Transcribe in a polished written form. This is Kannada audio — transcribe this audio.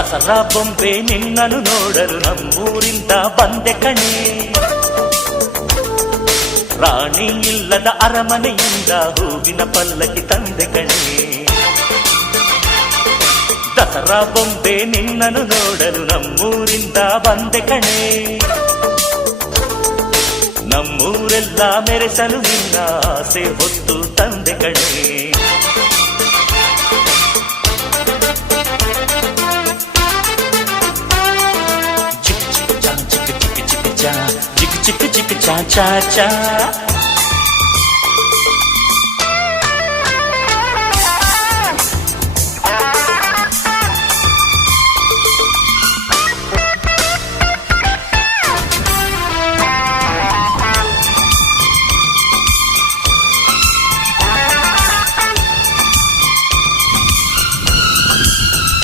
ದಸರಾ ಬೊಂಬೆ ನಿನ್ನನ್ನು ನೋಡಲು ನಮ್ಮೂರಿಂದ ಬಂದೆ ಕಣೆ. ರಾಣಿ ಇಲ್ಲದ ಅರಮನೆಯಿಂದ ಹೂವಿನ ಪಲ್ಲಕ್ಕಿ ತಂದೆ ಕಣೆ. ದಸರಾ ಬೊಂಬೆ ನಿನ್ನನ್ನು ನೋಡಲು ನಮ್ಮೂರಿಂದ ಬಂದೆ ಕಣೆ. ನಮ್ಮೂರೆಲ್ಲ ಮೆರೆಸಲು ನಿನ್ನ ಆಸೆ ಹೊತ್ತು ತಂದೆ ಕಣೆ. ಚಿಕ್ ಚಿಕ್ ಚಾ ಚಾ ಚಾ